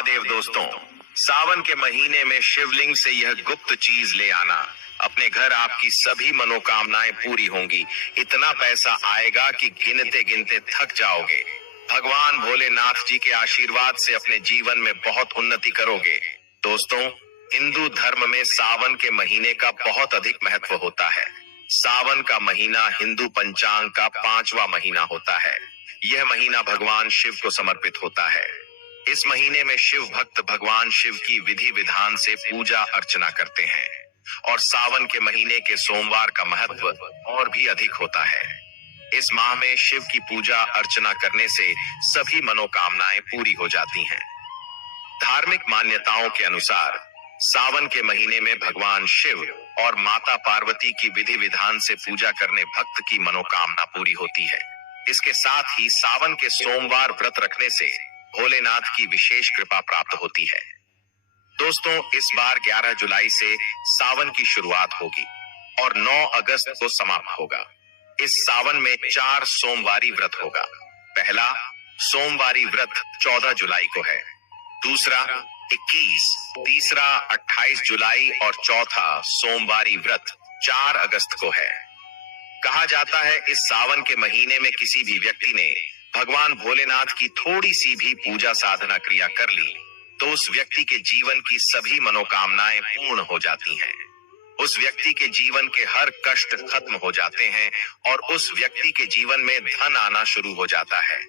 महादेव दोस्तों, सावन के महीने में शिवलिंग से यह गुप्त चीज ले आना, अपने घर आपकी सभी मनोकामनाएं पूरी होंगी। इतना पैसा आएगा कि गिनते गिनते थक जाओगे। भगवान भोलेनाथ जी के आशीर्वाद से अपने जीवन में बहुत उन्नति करोगे। दोस्तों, हिंदू धर्म में सावन के महीने का बहुत अधिक महत्व होता है। सावन का महीना हिंदू पंचांग का 5वां महीना होता है। यह महीना भगवान शिव को समर्पित होता है। इस महीने में शिव भक्त भगवान शिव की विधि विधान से पूजा अर्चना करते हैं और सावन के महीने के सोमवार का महत्व और भी अधिक होता है। इस माह में शिव की पूजा अर्चना करने से सभी मनोकामनाएं पूरी हो जाती हैं। धार्मिक मान्यताओं के अनुसार सावन के महीने में भगवान शिव और माता पार्वती की विधि विधान से पूजा करने भक्त की मनोकामना पूरी होती है। इसके साथ ही सावन के सोमवार व्रत रखने से भोलेनाथ की विशेष कृपा प्राप्त होती है। दोस्तों, इस बार 11 जुलाई से सावन की शुरुआत होगी और 9 अगस्त को समाप्त होगा। इस सावन में 4 सोमवारी व्रत होगा। पहला सोमवारी व्रत 14 जुलाई को है, दूसरा 21, तीसरा 28 जुलाई और चौथा सोमवारी व्रत 4 अगस्त को है। कहा जाता है इस सावन के महीने में किसी भी व्यक्ति ने भगवान भोलेनाथ की थोड़ी सी भी पूजा साधना क्रिया कर ली तो उस व्यक्ति के जीवन की सभी मनोकामनाएं पूर्ण हो जाती हैं। उस व्यक्ति के जीवन के हर कष्ट खत्म हो जाते हैं और उस व्यक्ति के जीवन में धन आना शुरू हो जाता है।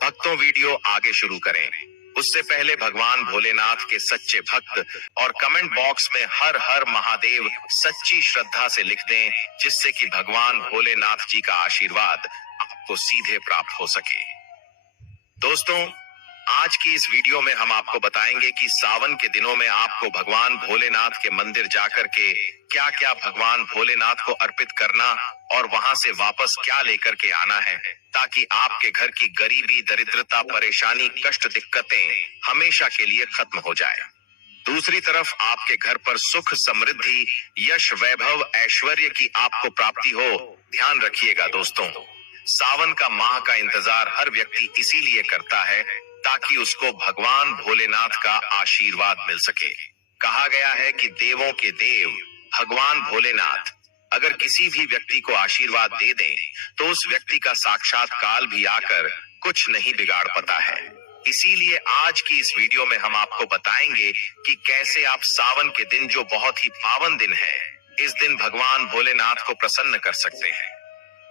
भक्तों, वीडियो आगे शुरू करें उससे पहले भगवान भोलेनाथ के सच्चे भक्त और कमेंट बॉक्स में हर हर महादेव सच्ची श्रद्धा से लिख दें, जिससे कि भगवान भोलेनाथ जी का आशीर्वाद आपको सीधे प्राप्त हो सके। दोस्तों, आज की इस वीडियो में हम आपको बताएंगे कि सावन के दिनों में आपको भगवान भोलेनाथ के मंदिर जाकर के क्या क्या भगवान भोलेनाथ को अर्पित करना और वहां से वापस क्या लेकर के आना है, ताकि आपके घर की गरीबी, दरिद्रता, परेशानी, कष्ट, दिक्कतें हमेशा के लिए खत्म हो जाए। दूसरी तरफ आपके घर पर सुख, समृद्धि, यश, वैभव, ऐश्वर्य की आपको प्राप्ति हो। ध्यान रखिएगा दोस्तों, सावन का माह का इंतजार हर व्यक्ति इसीलिए करता है ताकि उसको भगवान भोलेनाथ का आशीर्वाद मिल सके। कहा गया है कि देवों के देव भगवान भोलेनाथ अगर किसी भी व्यक्ति को आशीर्वाद दे दें तो उस व्यक्ति का साक्षात काल भी आकर कुछ नहीं बिगाड़ पाता है। इसीलिए आज की इस वीडियो में हम आपको बताएंगे कि कैसे आप सावन के दिन, जो बहुत ही पावन दिन है, इस दिन भगवान भोलेनाथ को प्रसन्न कर सकते हैं।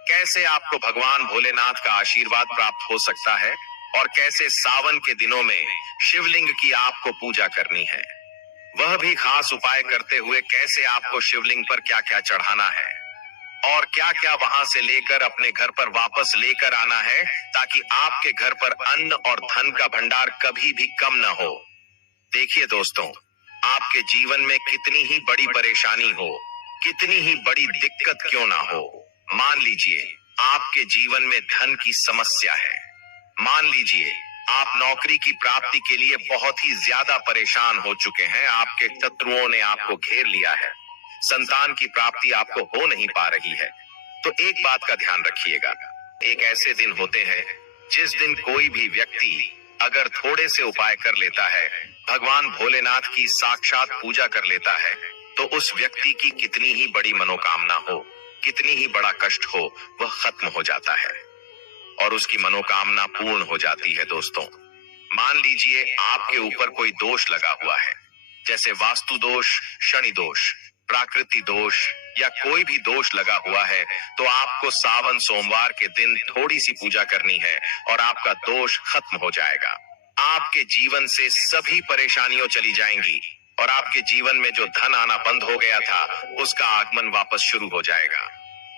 कैसे आपको भगवान भोलेनाथ का आशीर्वाद प्राप्त हो सकता है और कैसे सावन के दिनों में शिवलिंग की आपको पूजा करनी है, वह भी खास उपाय करते हुए कैसे आपको शिवलिंग पर क्या क्या चढ़ाना है और क्या क्या वहां से लेकर अपने घर पर वापस लेकर आना है, ताकि आपके घर पर अन्न और धन का भंडार कभी भी कम न हो। देखिए दोस्तों, आपके जीवन में कितनी ही बड़ी परेशानी हो, कितनी ही बड़ी दिक्कत क्यों ना हो, मान लीजिए आपके जीवन में धन की समस्या है, मान लीजिए आप नौकरी की प्राप्ति के लिए बहुत ही ज्यादा परेशान हो चुके हैं, आपके शत्रुओं ने आपको घेर लिया है, संतान की प्राप्ति आपको हो नहीं पा रही है, तो एक बात का ध्यान रखिएगा। एक ऐसे दिन होते हैं जिस दिन कोई भी व्यक्ति अगर थोड़े से उपाय कर लेता है, भगवान भोलेनाथ की साक्षात पूजा कर लेता है, तो उस व्यक्ति की कितनी ही बड़ी मनोकामना हो, कितनी ही बड़ा कष्ट हो, वह खत्म हो जाता है और उसकी मनोकामना पूर्ण हो जाती है। दोस्तों, मान लीजिए आपके ऊपर कोई दोष लगा हुआ है, जैसे वास्तु दोष, शनि दोष, प्राकृतिक दोष या कोई भी दोष लगा हुआ है, तो आपको सावन सोमवार के दिन थोड़ी सी पूजा करनी है और आपका दोष खत्म हो जाएगा। आपके जीवन से सभी परेशानियां चली जाएंगी और आपके जीवन में जो धन आना बंद हो गया था, उसका आगमन वापस शुरू हो जाएगा।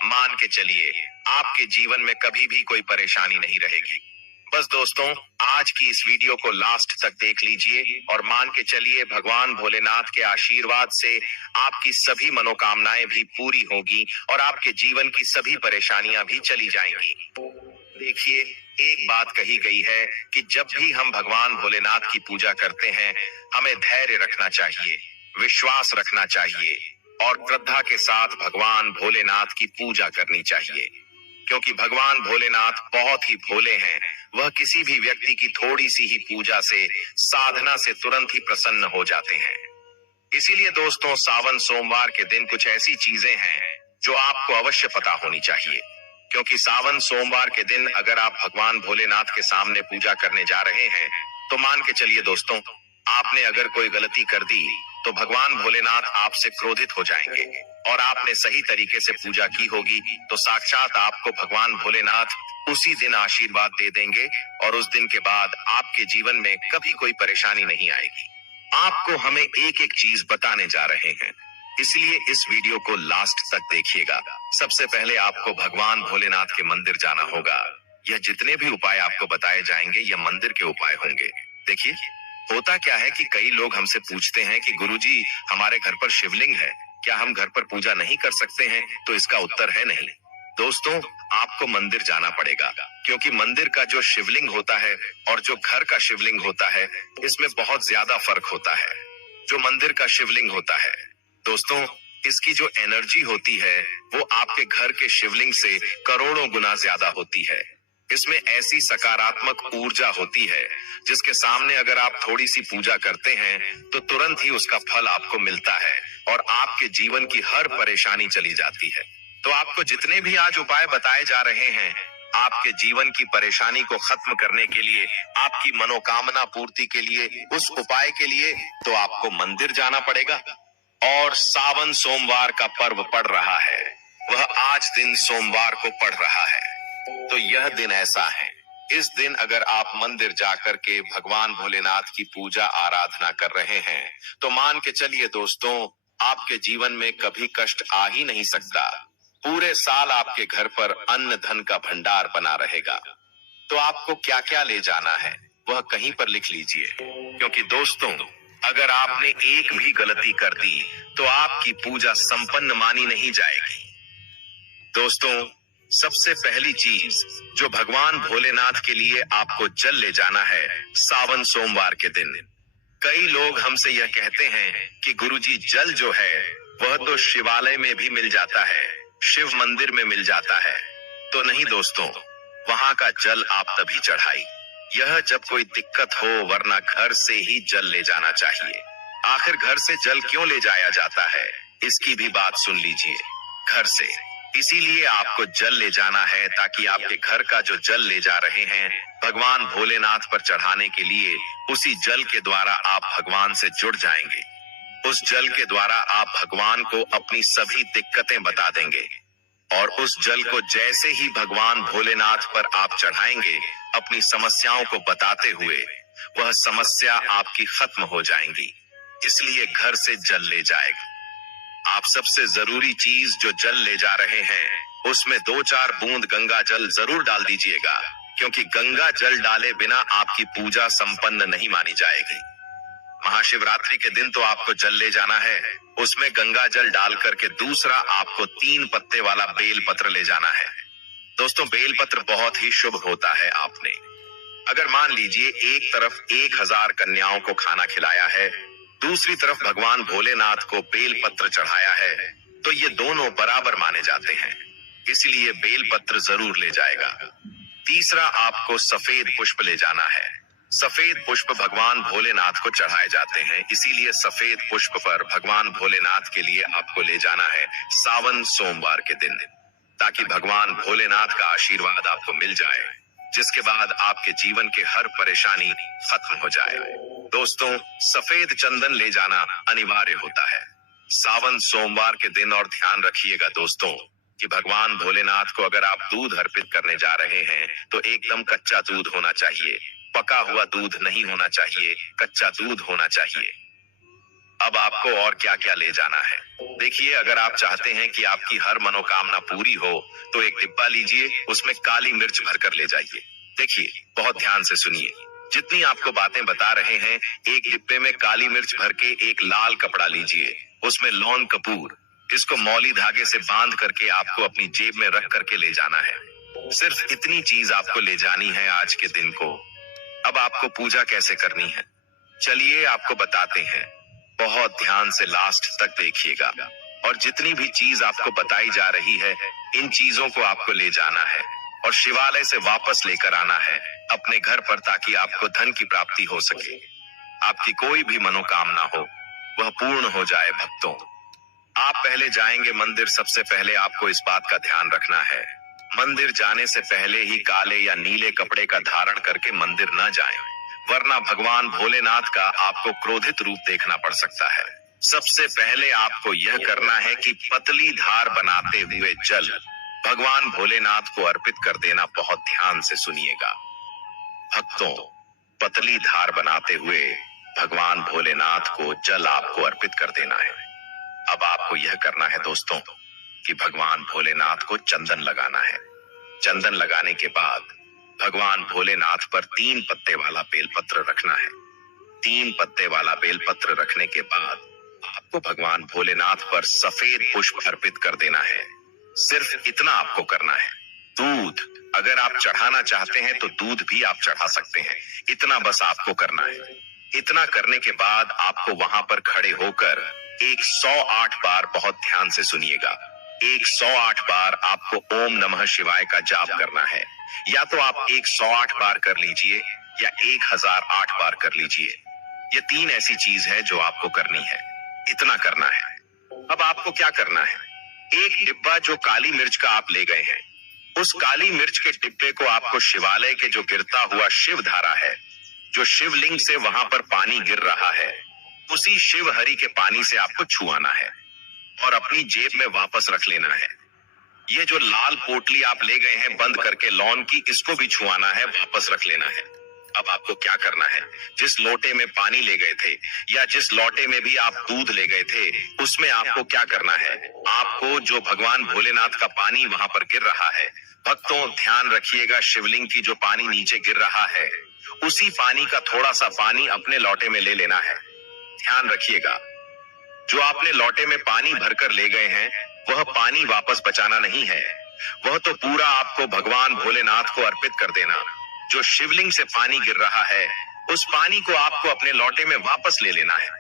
मान के चलिए आपके जीवन में कभी भी कोई परेशानी नहीं रहेगी। बस दोस्तों, आज की इस वीडियो को लास्ट तक देख लीजिए और मान के चलिए भगवान भोलेनाथ के आशीर्वाद से आपकी सभी मनोकामनाएं भी पूरी होगी और आपके जीवन की सभी परेशानियां भी चली जाएंगी। देखिए, एक बात कही गई है कि जब भी हम भगवान भोलेनाथ की पूजा करते हैं, हमें धैर्य रखना चाहिए, विश्वास रखना चाहिए और श्रद्धा के साथ भगवान भोलेनाथ की पूजा करनी चाहिए। क्योंकि भगवान भोलेनाथ बहुत ही भोले हैं। वह किसी भी व्यक्ति की थोड़ी सी ही पूजा से, साधना से तुरंत ही प्रसन्न हो जाते हैं। इसीलिए दोस्तों, सावन सोमवार के दिन कुछ ऐसी चीजें हैं जो आपको अवश्य पता होनी चाहिए। क्योंकि सावन सोमवार के दिन अगर आप भगवान भोलेनाथ के सामने पूजा करने जा रहे हैं, तो मान के चलिए दोस्तों, आपने अगर कोई गलती कर दी तो भगवान भोलेनाथ आपसे क्रोधित हो जाएंगे। और आपने सही तरीके से पूजा की होगी तो साक्षात आपको भगवान भोलेनाथ उसी दिन आशीर्वाद दे देंगे और उस दिन के बाद आपके जीवन में कभी कोई परेशानी नहीं आएगी। आपको हमें एक एक चीज बताने जा रहे हैं, इसलिए इस वीडियो को लास्ट तक देखिएगा। सबसे पहले आपको भगवान भोलेनाथ के मंदिर जाना होगा। यह जितने भी उपाय आपको बताए जाएंगे यह मंदिर के उपाय होंगे। देखिए, होता क्या है कि कई लोग हमसे पूछते हैं कि गुरुजी, हमारे घर पर शिवलिंग है, क्या हम घर पर पूजा नहीं कर सकते हैं? तो इसका उत्तर है नहीं। दोस्तों, आपको मंदिर जाना पड़ेगा, क्योंकि मंदिर का जो शिवलिंग होता है और जो घर का शिवलिंग होता है, इसमें बहुत ज्यादा फर्क होता है। जो मंदिर का शिवलिंग होता है दोस्तों, इसकी जो एनर्जी होती है वो आपके घर के शिवलिंग से करोड़ों गुना ज्यादा होती है। इसमें ऐसी सकारात्मक ऊर्जा होती है जिसके सामने अगर आप थोड़ी सी पूजा करते हैं तो तुरंत ही उसका फल आपको मिलता है और आपके जीवन की हर परेशानी चली जाती है। तो आपको जितने भी आज उपाय बताए जा रहे हैं, आपके जीवन की परेशानी को खत्म करने के लिए, आपकी मनोकामना पूर्ति के लिए, उस उपाय के लिए तो आपको मंदिर जाना पड़ेगा। और सावन सोमवार का पर्व पड़ रहा है, वह आज दिन सोमवार को पड़ रहा है। तो यह दिन ऐसा है, इस दिन अगर आप मंदिर जाकर के भगवान भोलेनाथ की पूजा आराधना कर रहे हैं तो मान के चलिए दोस्तों, आपके जीवन में कभी कष्ट आ ही नहीं सकता। पूरे साल आपके घर पर अन्न धन का भंडार बना रहेगा। तो आपको क्या क्या ले जाना है वह कहीं पर लिख लीजिए, क्योंकि दोस्तों, अगर आपने एक भी गलती कर दी तो आपकी पूजा संपन्न मानी नहीं जाएगी। दोस्तों, सबसे पहली चीज जो भगवान भोलेनाथ के लिए आपको जल ले जाना है सावन सोमवार के दिन। कई लोग हमसे यह कहते हैं कि गुरुजी, जल जो है वह तो शिवालय में भी मिल जाता है, शिव मंदिर में मिल जाता है। तो नहीं दोस्तों, वहां का जल आप तभी चढ़ाई यह जब कोई दिक्कत हो, वरना घर से ही जल ले जाना चाहिए। आखिर घर से जल क्यों ले जाया जाता है, इसकी भी बात सुन लीजिए। घर से इसीलिए आपको जल ले जाना है ताकि आपके घर का जो जल ले जा रहे हैं भगवान भोलेनाथ पर चढ़ाने के लिए, उसी जल के द्वारा आप भगवान से जुड़ जाएंगे। उस जल के द्वारा आप भगवान को अपनी सभी दिक्कतें बता देंगे और उस जल को जैसे ही भगवान भोलेनाथ पर आप चढ़ाएंगे, अपनी समस्याओं को बताते हुए, वह समस्या आपकी खत्म हो जाएंगी। इसलिए घर से जल ले जाएगा। आप सबसे जरूरी चीज जो जल ले जा रहे हैं उसमें 2-4 बूंद गंगा जल जरूर डाल दीजिएगा, क्योंकि गंगा जल डाले बिना आपकी पूजा संपन्न नहीं मानी जाएगी। महाशिवरात्रि के दिन तो आपको जल ले जाना है, उसमें गंगा जल डाल करके दूसरा आपको 3 पत्ते वाला बेल पत्र ले जाना है। दोस्तों, बेल पत्र बहुत ही शुभ होता है। आपने अगर मान लीजिए एक तरफ 1000 कन्याओं को खाना खिलाया है, दूसरी तरफ भगवान भोलेनाथ को बेल पत्र चढ़ाया है, तो ये दोनों बराबर माने जाते हैं। इसलिए बेल पत्र जरूर ले जाएगा। तीसरा, आपको सफेद पुष्प ले जाना है। सफेद पुष्प भगवान भोलेनाथ को चढ़ाए जाते हैं, इसीलिए सफेद पुष्प पर भगवान भोलेनाथ के लिए आपको ले जाना है सावन सोमवार के दिन, ताकि भगवान भोलेनाथ का आशीर्वाद आपको मिल जाए, जिसके बाद आपके जीवन के हर परेशानी खत्म हो जाए। दोस्तों, सफेद चंदन ले जाना अनिवार्य होता है सावन सोमवार के दिन। और ध्यान रखिएगा दोस्तों कि भगवान भोलेनाथ को अगर आप दूध अर्पित करने जा रहे हैं तो एकदम कच्चा दूध होना चाहिए, पका हुआ दूध नहीं होना चाहिए, कच्चा दूध होना चाहिए। अब आपको और क्या क्या ले जाना है, देखिए। अगर आप चाहते हैं कि आपकी हर मनोकामना पूरी हो तो एक डिब्बा लीजिए, उसमें काली मिर्च भरकर ले जाइए। देखिए, बहुत ध्यान से सुनिए, जितनी आपको बातें बता रहे हैं, एक डिब्बे में काली मिर्च भर के एक लाल कपड़ा लीजिए, उसमें लौंग कपूर, इसको मौली धागे से बांध करके आपको अपनी जेब में रख करके ले जाना है। सिर्फ इतनी चीज आपको ले जानी है आज के दिन को। अब आपको पूजा कैसे करनी है, चलिए आपको बताते हैं। बहुत ध्यान से लास्ट तक देखिएगा और जितनी भी चीज आपको बताई जा रही है इन चीजों को आपको ले जाना है और शिवालय से वापस लेकर आना है अपने घर पर, ताकि आपको धन की प्राप्ति हो सके। आपकी कोई भी मनोकामना हो वह पूर्ण हो जाए। भक्तों, आप पहले जाएंगे मंदिर। सबसे पहले आपको इस बात का ध्यान रखना है, मंदिर जाने से पहले ही काले या नीले कपड़े का धारण करके मंदिर न जाएं, वरना भगवान भोलेनाथ का आपको क्रोधित रूप देखना पड़ सकता है। सबसे पहले आपको यह करना है कि पतली धार बनाते हुए जल भगवान भोलेनाथ को अर्पित कर देना। बहुत ध्यान से सुनिएगा भक्तों, पतली धार बनाते हुए भगवान भोलेनाथ को जल आपको अर्पित कर देना है। अब आपको यह करना है दोस्तों कि भगवान भोलेनाथ को चंदन लगाना है। चंदन लगाने के बाद भगवान भोलेनाथ पर 3 पत्ते वाला बेलपत्र रखना है। 3 पत्ते वाला बेलपत्र रखने के बाद आपको भगवान भोलेनाथ पर सफेद पुष्प अर्पित कर देना है। सिर्फ इतना आपको करना है। दूध अगर आप चढ़ाना चाहते हैं तो दूध भी आप चढ़ा सकते हैं। इतना बस आपको करना है। इतना करने के बाद आपको वहां पर खड़े होकर 108 बार, बहुत ध्यान से सुनिएगा, 108 बार आपको ओम नमः शिवाय का जाप करना है। या तो आप 108 बार कर लीजिए या 1008 बार कर लीजिए। ये 3 ऐसी चीज है जो आपको करनी है। इतना करना है। अब आपको क्या करना है, एक डिब्बा जो काली मिर्च का आप ले गए हैं, उस काली मिर्च के डिब्बे को आपको शिवालय के जो गिरता हुआ शिव धारा है, जो शिवलिंग से वहां पर पानी गिर रहा है, उसी शिव हरि के पानी से आपको छुआना है और अपनी जेब में वापस रख लेना है। ये जो लाल पोटली आप ले गए हैं बंद करके लॉन की, इसको भी छुआना है, वापस रख लेना है। अब आपको क्या करना है, जिस लोटे में पानी ले गए थे या जिस लोटे में भी आप दूध ले गए थे, उसमें आपको क्या करना है, आपको जो भगवान भोलेनाथ का पानी वहां पर गिर रहा है, भक्तों ध्यान रखिएगा, शिवलिंग की जो पानी नीचे गिर रहा है, उसी पानी का थोड़ा सा पानी अपने लोटे में ले लेना है। ध्यान रखिएगा, जो आपने लोटे में पानी भरकर ले गए हैं वह पानी वापस बचाना नहीं है, वह तो पूरा आपको भगवान भोलेनाथ को अर्पित कर देना। जो शिवलिंग से पानी गिर रहा है उस पानी को आपको अपने लोटे में वापस ले लेना है।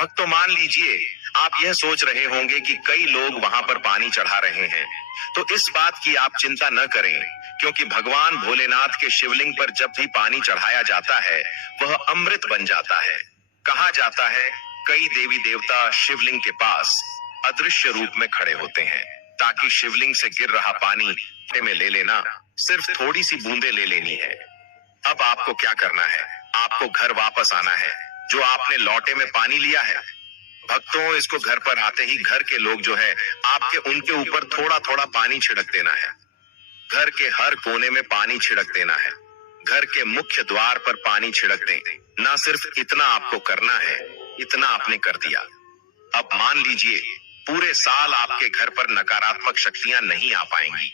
भक्तों मान लीजिए आप यह सोच रहे होंगे कि कई लोग वहां पर पानी चढ़ा रहे हैं, तो इस बात की आप चिंता न करें, क्योंकि भगवान भोलेनाथ के शिवलिंग पर जब भी पानी चढ़ाया जाता है वह अमृत बन जाता है। कहा जाता है कई देवी देवता शिवलिंग के पास अदृश्य रूप में खड़े होते हैं, ताकि शिवलिंग से गिर रहा पानी लोटे में ले लेना, सिर्फ थोड़ी सी बूंदे ले लेनी है। अब आपको क्या करना है, आपको घर वापस आना है जो आपने लोटे में पानी लिया है। भक्तों इसको घर पर आते ही घर के लोग जो है आपके उनके ऊपर थोड़ा थोड़ा पानी छिड़क देना है। घर के हर कोने में पानी छिड़क देना है। घर के मुख्य द्वार पर पानी छिड़क दें। ना सिर्फ इतना आपको करना है, इतना आपने कर दिया। अब मान लीजिए पूरे साल आपके घर पर नकारात्मक शक्तियां नहीं आ पाएंगी।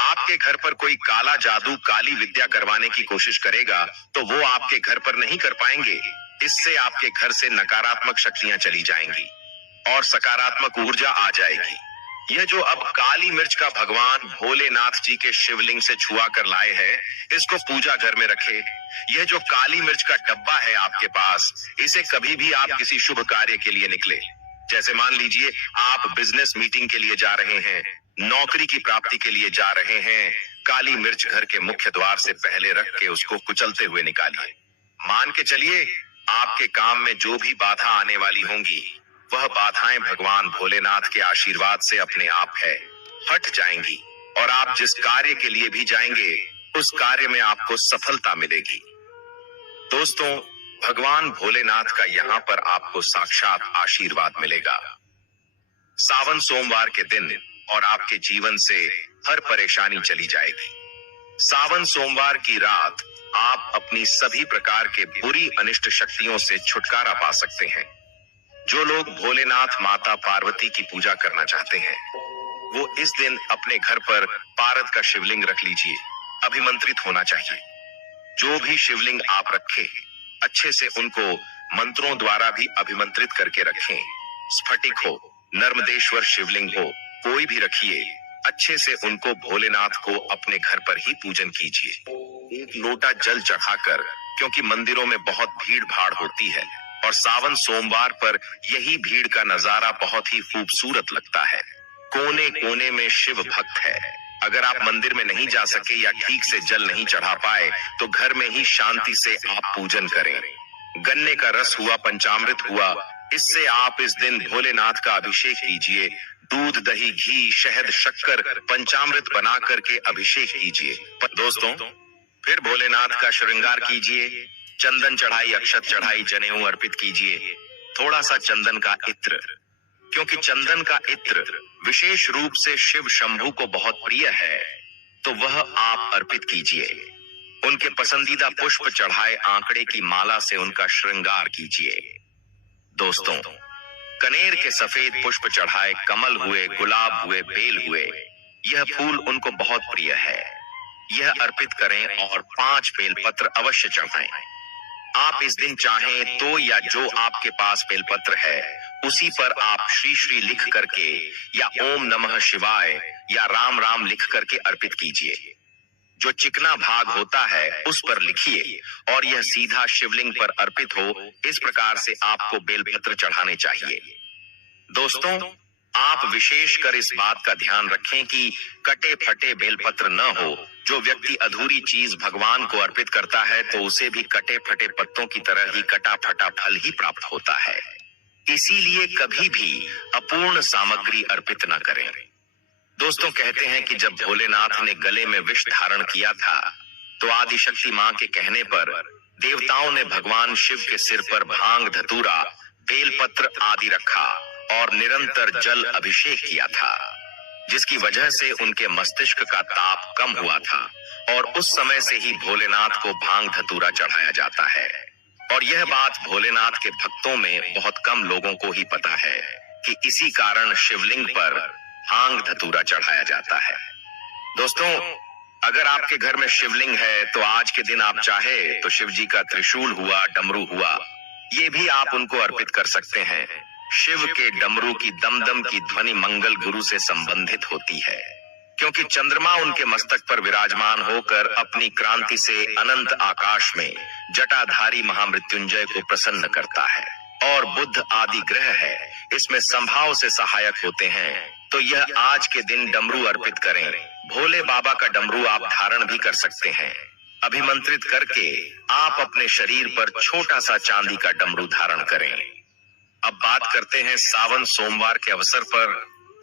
आपके घर पर कोई काला जादू, काली विद्या करवाने की कोशिश करेगा तो वो आपके घर पर नहीं कर पाएंगे। इससे आपके घर से नकारात्मक शक्तियां चली जाएंगी और सकारात्मक ऊर्जा आ जाएगी। यह जो अब काली मिर्च का भगवान भोलेनाथ जी के शिवलिंग से छुआ कर लाए हैं, इसको पूजा घर में रखे। यह जो काली मिर्च का डब्बा है आपके पास, इसे कभी भी आप किसी शुभ कार्य के लिए निकले, जैसे मान लीजिए आप बिजनेस मीटिंग के लिए जा रहे हैं, नौकरी की प्राप्ति के लिए जा रहे हैं, काली मिर्च घर के मुख्य द्वार से पहले रख के उसको कुचलते हुए निकालिए। मान के चलिए आपके काम में जो भी बाधा आने वाली होंगी, वह बाधाएं भगवान भोलेनाथ के आशीर्वाद से अपने आप है हट जाएंगी और आप जिस कार्य के लिए भी जाएंगे उस कार्य में आपको सफलता मिलेगी। दोस्तों भगवान भोलेनाथ का यहाँ पर आपको साक्षात आशीर्वाद मिलेगा। सावन सोमवार के दिन और आपके जीवन से हर परेशानी चली जाएगी। सावन सोमवार की रात आप अपनी सभी प्रकार के बुरी अनिष्ट शक्तियों से छुटकारा पा सकते हैं। जो लोग भोलेनाथ माता पार्वती की पूजा करना चाहते हैं वो इस दिन अपने घर पर पारद का शिवलिंग रख लीजिए। अभिमंत्रित होना चाहिए। जो भी शिवलिंग आप रखें अच्छे से उनको मंत्रों द्वारा भी अभिमंत्रित करके रखें। स्फटिक हो, नर्मदेश्वर शिवलिंग हो, कोई भी रखिए, अच्छे से उनको भोलेनाथ को अपने घर पर ही पूजन कीजिए। एक लोटा जल चढ़ाकर, क्योंकि मंदिरों में बहुत भीड़ भाड़ होती है और सावन सोमवार पर यही भीड़ का नजारा बहुत ही खूबसूरत लगता है। कोने कोने में शिव भक्त है। अगर आप मंदिर में नहीं जा सके या ठीक से जल नहीं चढ़ा पाए तो घर में ही शांति से आप पूजन करें। गन्ने का रस हुआ, पंचामृत हुआ, इससे आप इस दिन भोलेनाथ का अभिषेक कीजिए। दूध, दही, घी, शहद, शक्कर, पंचामृत बना करके अभिषेक कीजिए। दोस्तों, फिर भोलेनाथ का श्रृंगार कीजिए। चंदन चढ़ाई, अक्षत चढ़ाई, जनेऊ अर्पित कीजिए। थोड़ा सा चंदन का इत्र, क्योंकि चंदन का इत्र विशेष रूप से शिव शंभू को बहुत प्रिय है, तो वह आप अर्पित कीजिए। उनके पसंदीदा पुष्प चढ़ाए आंकड़े की माला से उनका श्रृंगार कीजिए। दोस्तों, कनेर के सफेद पुष्प चढ़ाए, कमल हुए, गुलाब हुए, बेल हुए, यह फूल उनको बहुत प्रिय है, यह अर्पित करें और 5 बेलपत्र अवश्य चढ़ाएं। आप इस दिन चाहें तो या जो आपके पास बेलपत्र है उसी पर आप श्री श्री लिख करके या ओम नमः शिवाय या राम राम लिख करके अर्पित कीजिए। जो चिकना भाग होता है उस पर लिखिए और यह सीधा शिवलिंग पर अर्पित हो, इस प्रकार से आपको बेलपत्र चढ़ाने चाहिए। दोस्तों, आप विशेष कर इस बात का ध्यान रखें कि कटे फटे बेलपत्र न हो। जो व्यक्ति अधूरी चीज भगवान को अर्पित करता है तो उसे भी कटे फटे पत्तों की तरह ही कटा फटा फल ही प्राप्त होता है। इसीलिए कभी भी अपूर्ण सामग्री अर्पित न करें। दोस्तों, कहते हैं कि जब भोलेनाथ ने गले में विष धारण किया था तो आदिशक्ति मां के कहने पर देवताओं ने भगवान शिव के सिर पर भांग, धतूरा, बेलपत्र आदि रखा और निरंतर जल अभिषेक किया था, जिसकी वजह से उनके मस्तिष्क का ताप कम हुआ था और उस समय से ही भोलेनाथ को भांग धतूरा चढ़ाया जाता है। और यह बात भोलेनाथ के भक्तों में बहुत कम लोगों को ही पता है कि इसी कारण शिवलिंग पर भांग धतूरा चढ़ाया जाता है। दोस्तों, अगर आपके घर में शिवलिंग है तो आज के दिन आप चाहे तो शिव जी का त्रिशूल हुआ, डमरू हुआ, ये भी आप उनको अर्पित कर सकते हैं। शिव के डमरू की दमदम की ध्वनि मंगल गुरु से संबंधित होती है, क्योंकि चंद्रमा उनके मस्तक पर विराजमान होकर अपनी क्रांति से अनंत आकाश में जटाधारी महामृत्युंजय को प्रसन्न करता है और बुध आदि ग्रह है इसमें संभाव से सहायक होते हैं। तो यह आज के दिन डमरू अर्पित करें। भोले बाबा का डमरू आप धारण भी कर सकते हैं। अभिमंत्रित करके आप अपने शरीर पर छोटा सा चांदी का डमरू धारण करें। अब बात करते हैं सावन सोमवार के अवसर पर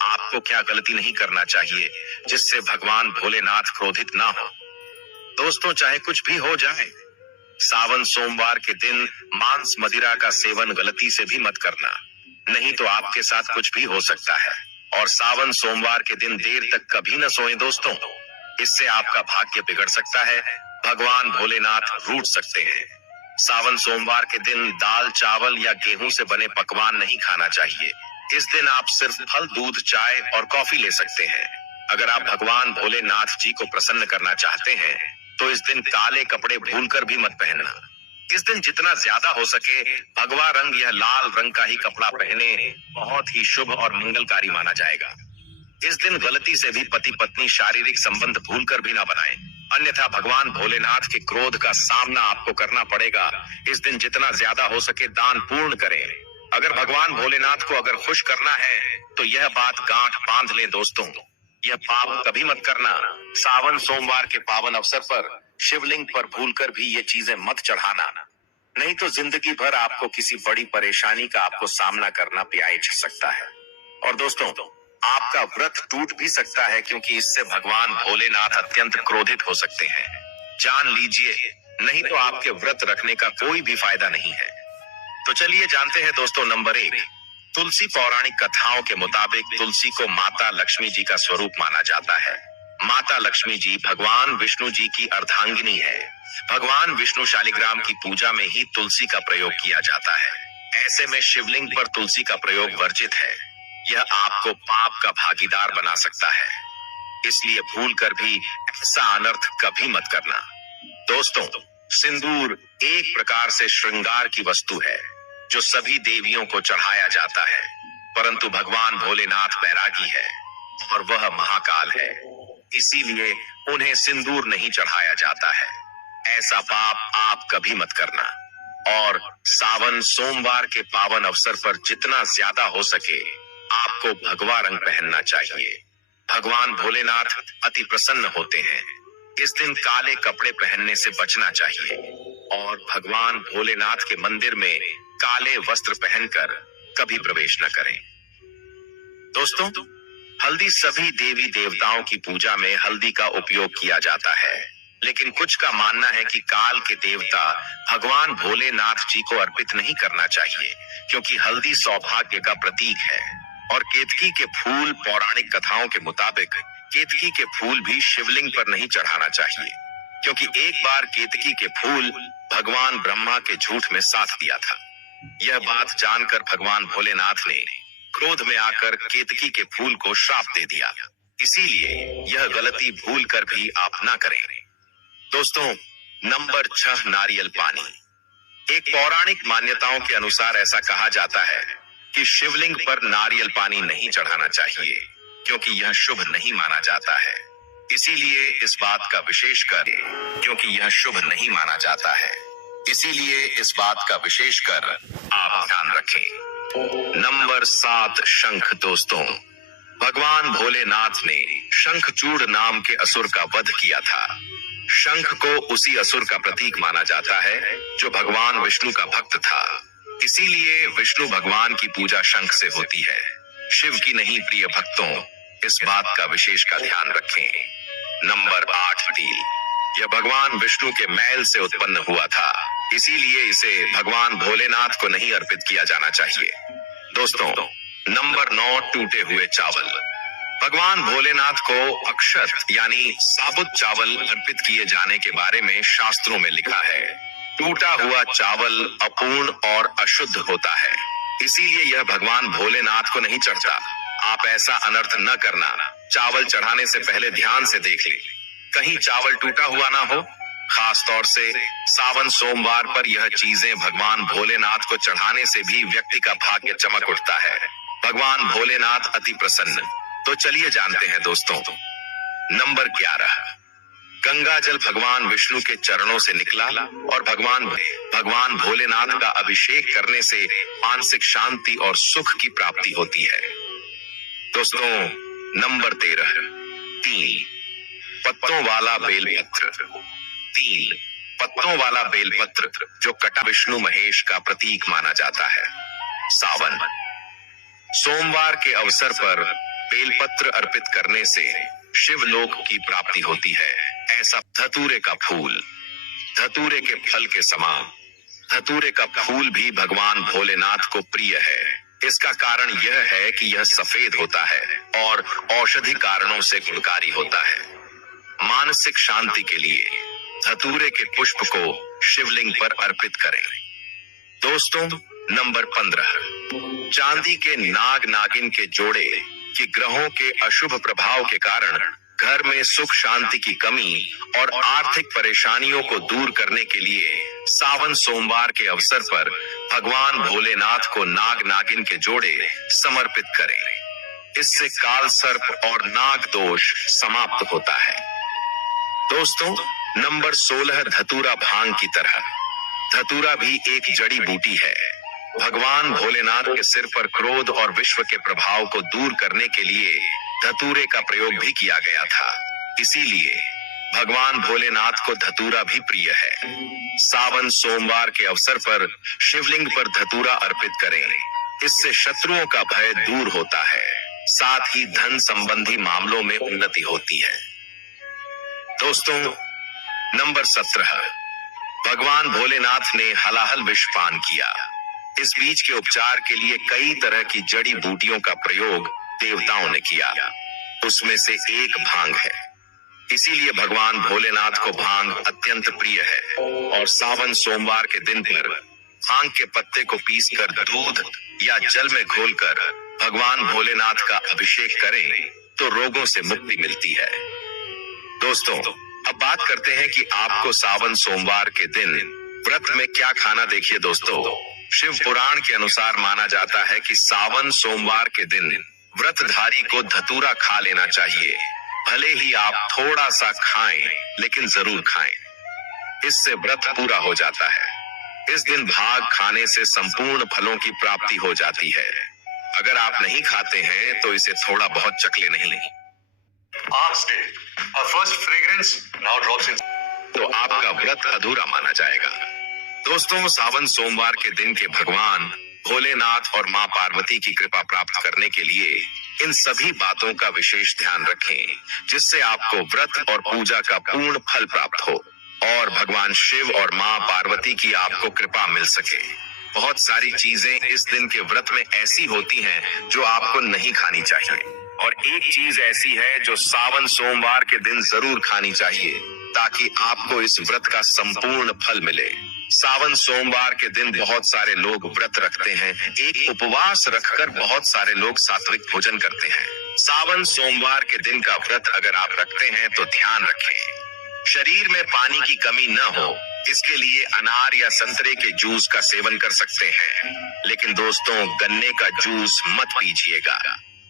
आपको क्या गलती नहीं करना चाहिए जिससे भगवान भोलेनाथ क्रोधित ना हो। दोस्तों, चाहे कुछ भी हो जाए, सावन सोमवार के दिन मांस मदिरा का सेवन गलती से भी मत करना, नहीं तो आपके साथ कुछ भी हो सकता है। और सावन सोमवार के दिन देर तक कभी न सोएं दोस्तों, इससे आपका भाग्य बिगड़ सकता है, भगवान भोलेनाथ रूठ सकते हैं। सावन सोमवार के दिन दाल, चावल या गेहूं से बने पकवान नहीं खाना चाहिए। इस दिन आप सिर्फ फल, दूध, चाय और कॉफी ले सकते हैं। अगर आप भगवान भोलेनाथ जी को प्रसन्न करना चाहते हैं तो इस दिन काले कपड़े भूलकर भी मत पहनना। इस दिन जितना ज्यादा हो सके भगवा रंग या लाल रंग का ही कपड़ा पहने, बहुत ही शुभ और मंगलकारी माना जाएगा। इस दिन गलती से भी पति पत्नी शारीरिक संबंध भूलकर भी ना बनाएं, अन्यथा भगवान भोलेनाथ के क्रोध का सामना आपको करना पड़ेगा। इस दिन जितना ज्यादा हो सके दान पूर्ण करें। अगर भगवान भोलेनाथ को अगर खुश करना है तो यह बात गांठ बांध ले दोस्तों, यह पाप कभी मत करना। सावन सोमवार के पावन अवसर पर शिवलिंग पर भूलकर भी ये चीजें मत चढ़ाना, नहीं तो जिंदगी भर आपको किसी बड़ी परेशानी का आपको सामना करना पियाई सकता है। और दोस्तों, आपका व्रत टूट भी सकता है, क्योंकि इससे भगवान भोलेनाथ अत्यंत क्रोधित हो सकते हैं। जान लीजिए, नहीं तो आपके व्रत रखने का कोई भी फायदा नहीं है। तो चलिए जानते हैं दोस्तों, नंबर 1, तुलसी। पौराणिक कथाओं के मुताबिक तुलसी को माता लक्ष्मी जी का स्वरूप माना जाता है। माता लक्ष्मी जी भगवान विष्णु जी की अर्धांगिनी है। भगवान विष्णु शालिग्राम की पूजा में ही तुलसी का प्रयोग किया जाता है। ऐसे में शिवलिंग पर तुलसी का प्रयोग वर्जित है। यह आपको पाप का भागीदार बना सकता है, इसलिए भूलकर भी ऐसा अनर्थ कभी मत करना। दोस्तों, सिंदूर एक प्रकार से श्रृंगार की वस्तु है जो सभी देवियों को चढ़ाया जाता है, परंतु भगवान भोलेनाथ बैरागी है और वह महाकाल है, इसीलिए उन्हें सिंदूर नहीं चढ़ाया जाता है। ऐसा पाप आप कभी मत करना। और सावन सोमवार के पावन अवसर पर जितना ज्यादा हो सके आपको भगवा रंग पहनना चाहिए। भगवान भोलेनाथ अति प्रसन्न होते हैं। इस दिन काले कपड़े पहनने से बचना चाहिए और भगवान भोलेनाथ के मंदिर में काले वस्त्र पहनकर कभी प्रवेश न करें। दोस्तों, हल्दी सभी देवी देवताओं की पूजा में हल्दी का उपयोग किया जाता है, लेकिन कुछ का मानना है कि काल के देवता भगवान भोलेनाथ जी को अर्पित नहीं करना चाहिए, क्योंकि हल्दी सौभाग्य का प्रतीक है। और केतकी के फूल, पौराणिक कथाओं के मुताबिक केतकी के फूल भी शिवलिंग पर नहीं चढ़ाना चाहिए, क्योंकि एक बार केतकी के फूल भगवान ब्रह्मा के झूठ में साथ दिया था। यह बात जानकर भगवान भोलेनाथ ने क्रोध में आकर केतकी के फूल को श्राप दे दिया। इसीलिए यह गलती भूल कर भी आप ना करें। दोस्तों, नंबर 6, नारियल पानी। एक पौराणिक मान्यताओं के अनुसार ऐसा कहा जाता है कि शिवलिंग पर नारियल पानी नहीं चढ़ाना चाहिए, क्योंकि यह शुभ नहीं माना जाता है। इसीलिए इस बात का विशेष कर आप ध्यान रखें। नंबर 7, शंख। दोस्तों, भगवान भोलेनाथ ने शंखचूड़ नाम के असुर का वध किया था। शंख को उसी असुर का प्रतीक माना जाता है जो भगवान विष्णु का भक्त था। इसीलिए विष्णु भगवान की पूजा शंख से होती है, शिव की नहीं। प्रिय भक्तों, इस बात का विशेष का ध्यान रखें। नंबर 8, तिल। यह भगवान विष्णु के मैल से उत्पन्न हुआ था, इसीलिए इसे भगवान भोलेनाथ को नहीं अर्पित किया जाना चाहिए। दोस्तों, नंबर 9, टूटे हुए चावल। भगवान भोलेनाथ को अक्षत यानी साबुत चावल अर्पित किए जाने के बारे में शास्त्रों में लिखा है। टूटा हुआ चावल अपूर्ण और अशुद्ध होता है, इसीलिए यह भगवान भोलेनाथ को नहीं चढ़ता। आप ऐसा अनर्थ न करना। चावल चढ़ाने से पहले ध्यान से देख ले, कहीं चावल टूटा हुआ ना हो। खास तौर से सावन सोमवार पर यह चीजें भगवान भोलेनाथ को चढ़ाने से भी व्यक्ति का भाग्य चमक उठता है। भगवान भोलेनाथ अति प्रसन्न। तो चलिए जानते हैं दोस्तों। नंबर 11, गंगा जल। भगवान विष्णु के चरणों से निकला और भगवान भोलेनाथ का अभिषेक करने से मानसिक शांति और सुख की प्राप्ति होती है। दोस्तों, नंबर 13, 3 पत्तों वाला बेलपत्र। 3 पत्तों वाला बेलपत्र जो कटा विष्णु महेश का प्रतीक माना जाता है। सावन सोमवार के अवसर पर बेलपत्र अर्पित करने से शिवलोक की प्राप्ति होती है। ऐसा धतूरे का फूल, धतूरे के फल के समान धतूरे का फूल भी भगवान भोलेनाथ को प्रिय है। इसका कारण यह है कि यह सफेद होता है और औषधि कारणों से गुणकारी होता है। मानसिक शांति के लिए धतूरे के पुष्प को शिवलिंग पर अर्पित करें। दोस्तों, नंबर 15, चांदी के नाग नागिन के जोड़े कि ग्रहों के अशुभ प्रभाव के कारण घर में सुख शांति की कमी और आर्थिक परेशानियों को दूर करने के लिए सावन सोमवार के अवसर पर भगवान भोलेनाथ को नाग नागिन के जोड़े समर्पित करें। इससे काल सर्प और नाग दोष समाप्त होता है। दोस्तों, नंबर 16, धतूरा। भांग की तरह धतूरा भी एक जड़ी बूटी है। भगवान भोलेनाथ के सिर पर क्रोध और विश्व के प्रभाव को दूर करने के लिए धतूरे का प्रयोग भी किया गया था। इसीलिए भगवान भोलेनाथ को धतूरा भी प्रिय है। सावन सोमवार के अवसर पर शिवलिंग पर धतूरा अर्पित करें। इससे शत्रुओं का भय दूर होता है, साथ ही धन संबंधी मामलों में उन्नति होती है। दोस्तों, नंबर 17, भगवान भोलेनाथ ने हलाहल विष पान किया। इस बीज के उपचार के लिए कई तरह की जड़ी बूटियों का प्रयोग देवताओं ने किया। उसमें से एक भांग है। इसीलिए भगवान भोलेनाथ को भांग अत्यंत प्रिय है और सावन सोमवार के दिन पर भांग के पत्ते को पीसकर दूध या जल में घोलकर भगवान भोलेनाथ का अभिषेक करें तो रोगों से मुक्ति मिलती है। दोस्तों, अब बात करते हैं कि आपको सावन सोमवार के दिन व्रत में क्या खाना। देखिए दोस्तों, शिव पुराण के अनुसार माना जाता है कि सावन सोमवार के दिन व्रतधारी को धतूरा खा लेना चाहिए। भले ही आप थोड़ा सा खाएं, लेकिन जरूर खाएं। इससे व्रत पूरा हो जाता है। इस दिन भाग खाने से संपूर्ण फलों की प्राप्ति हो जाती है। अगर आप नहीं खाते हैं तो इसे थोड़ा बहुत चखले नहीं, Arts Day. Our first fragrance now drops in. तो आपका व्रत अधूरा माना जाएगा। दोस्तों, सावन सोमवार के दिन के भगवान भोलेनाथ और मां पार्वती की कृपा प्राप्त करने के लिए इन सभी बातों का विशेष ध्यान रखें, जिससे आपको व्रत और पूजा का पूर्ण फल प्राप्त हो और भगवान शिव और मां पार्वती की आपको कृपा मिल सके। बहुत सारी चीजें इस दिन के व्रत में ऐसी होती हैं जो आपको नहीं खानी चाहिए, और एक चीज ऐसी है जो सावन सोमवार के दिन जरूर खानी चाहिए, ताकि आपको इस व्रत का संपूर्ण फल मिले। सावन सोमवार के दिन बहुत सारे लोग व्रत रखते हैं। एक उपवास रखकर बहुत सारे लोग सात्विक भोजन करते हैं। सावन सोमवार के दिन का व्रत अगर आप रखते हैं तो ध्यान रखें, शरीर में पानी की कमी न हो, इसके लिए अनार या संतरे के जूस का सेवन कर सकते हैं। लेकिन दोस्तों, गन्ने का जूस मत पीजिएगा।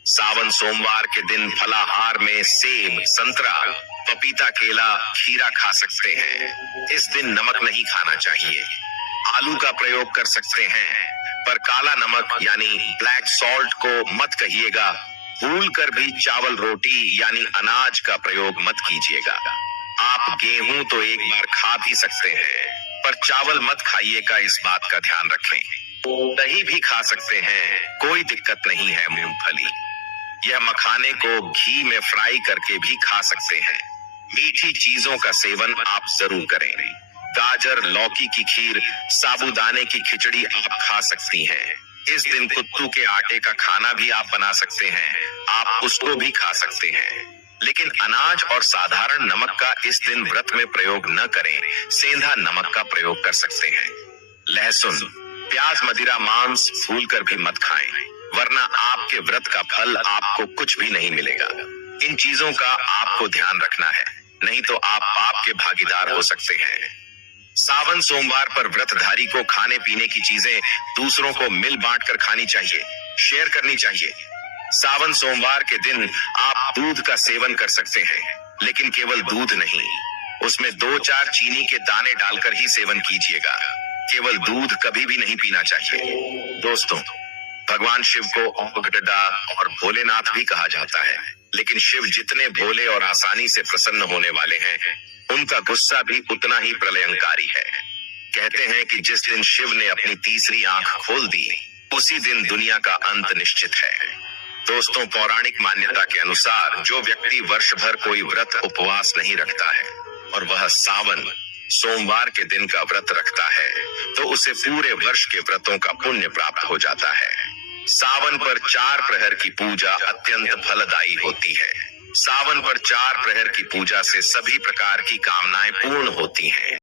सावन सोमवार के दिन फलाहार में सेब, संतरा, पपीता, केला, खीरा खा सकते हैं। इस दिन नमक नहीं खाना चाहिए। आलू का प्रयोग कर सकते हैं, पर काला नमक यानी ब्लैक सॉल्ट को मत कहिएगा। भूल कर भी चावल रोटी यानी अनाज का प्रयोग मत कीजिएगा। आप गेहूं तो एक बार खा भी सकते हैं, पर चावल मत खाइएगा, इस बात का ध्यान रखें। दही भी खा सकते हैं, कोई दिक्कत नहीं है। मूंगफली, यह मखाने को घी में फ्राई करके भी खा सकते हैं। मीठी चीजों का सेवन आप जरूर करें। गाजर, लौकी की खीर, साबूदाने की खिचड़ी आप खा सकती हैं। इस दिन कुत्तू के आटे का खाना भी आप बना सकते हैं, आप उसको भी खा सकते हैं। लेकिन अनाज और साधारण नमक का इस दिन व्रत में प्रयोग न करें, सेंधा नमक का प्रयोग कर सकते हैं। लहसुन, प्याज, मदिरा, मांस भूल कर भी मत खाएं, वरना आपके व्रत का फल आपको कुछ भी नहीं मिलेगा। इन चीजों का आपको ध्यान रखना है, नहीं तो आप पाप के भागीदार हो सकते हैं। सावन सोमवार पर व्रतधारी को खाने पीने की चीजें दूसरों को मिल बांट कर खानी चाहिए, शेयर करनी चाहिए। सावन सोमवार के दिन आप दूध का सेवन कर सकते हैं, लेकिन केवल दूध नहीं, उसमें 2-4 चीनी के दाने डालकर ही सेवन कीजिएगा। केवल दूध कभी भी नहीं पीना चाहिए। दोस्तों, भगवान शिव को औगडा और भोलेनाथ भी कहा जाता है, लेकिन शिव जितने भोले और आसानी से प्रसन्न होने वाले हैं, उनका गुस्सा भी उतना ही प्रलयंकारी है। कहते हैं कि जिस दिन शिव ने अपनी तीसरी आंख खोल दी, उसी दिन दुनिया का अंत निश्चित है। दोस्तों, पौराणिक मान्यता के अनुसार जो व्यक्ति वर्ष भर कोई व्रत उपवास नहीं रखता है और वह सावन सोमवार के दिन का व्रत रखता है, तो उसे पूरे वर्ष के व्रतों का पुण्य प्राप्त हो जाता है। सावन पर 4 प्रहर की पूजा अत्यंत फलदायी होती है। सावन पर 4 प्रहर की पूजा से सभी प्रकार की कामनाएं पूर्ण होती हैं।